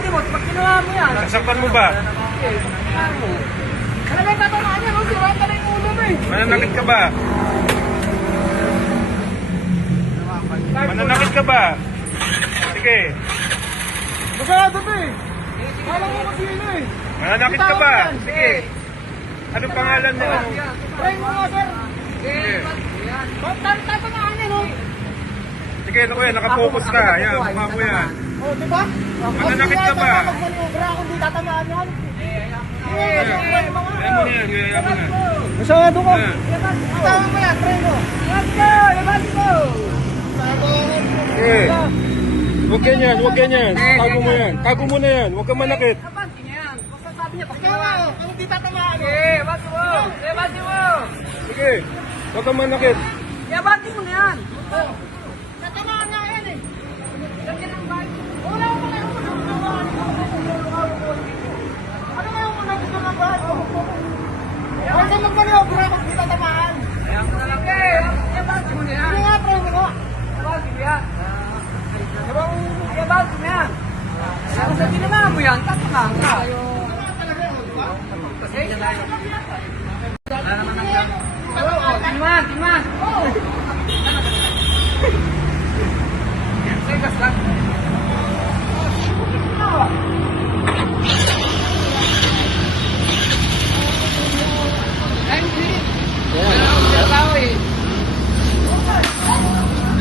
Pati mo, pag ginawa mo yan. Nasapan mo ba? Kalagay ka tamaan niya, no? Sirahan ka na yung ulo mo eh. Mananakit ka ba? Mananakit ka ba? Sige. Masarado to eh. Kala mo mag-ino eh. Mananakit ka ba? Sige. Anong pangalan mo? Try mo nga, sir. Sige. Tatangaan niya, no? Sige, ano ko yan? Nakapokus ka. Yan, mukha mo yan. Oh, di ba? Mananakit ka ba? Mag-manubra kung di tatamaan yan. Ayan mo na yan. Ayan mo na. Masarado ko. Ayan. Tama mo yan, try mo. Let's go! Let's go! Sige. Huwag ganyan, huwag ganyan. Tago mo yan. Tago mo na yan. Huwag kang manakit. Napansin niya yan. Basta sabi niya, pag ginawa, kung di tatamaan. Okay, bati mo. Okay, bati mo. Sige. Huwag kang manakit. Kaya bati mo na yan. Tatamaan nga yan eh. Lagyan ng bati. Wala ko na yung ano nga yung mga gusto ng bati? Huwag ka magmanobra kung di tatamaan. Kaya mo na lang. Kaya bati mo na yan. Ano nga, try mo ko. Bati mo yan. Kaya bati mo yan. Kung sa ginawa mo yan, tatamaan ka. Timan, timan. Segas lang.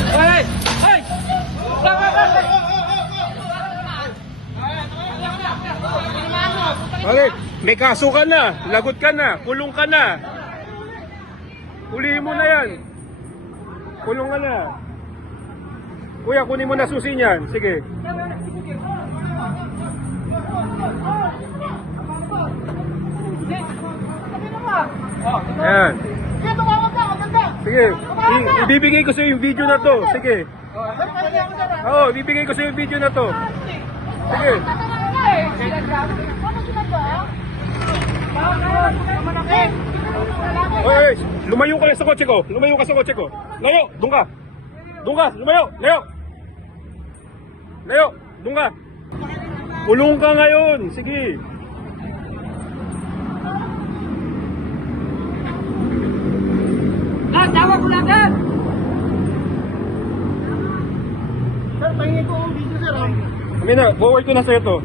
Hey! Hey! Okay. May kaso ka na. Lagot ka na. Kulong ka na. Hulihin mo na yan. Kulong ka na. Kuya, kunin mo na susi niyan. Sige. Ayan. Sige, tumawag ka, maganda. Sige. Ibibigay ko sa yung video na to. Sige. Oo, ibibigay ko sa yung video na to. Sige. Oy, lumayo ka sa kotse ko. Lumayo ka sa kotse ko. Layo, doon ka. Doon ka, lumayo. Layo. Layo, doon ka. Kulong ka ngayon. Sige. Tawag ko lang agad. Amin na, forward ko na sa'yo to.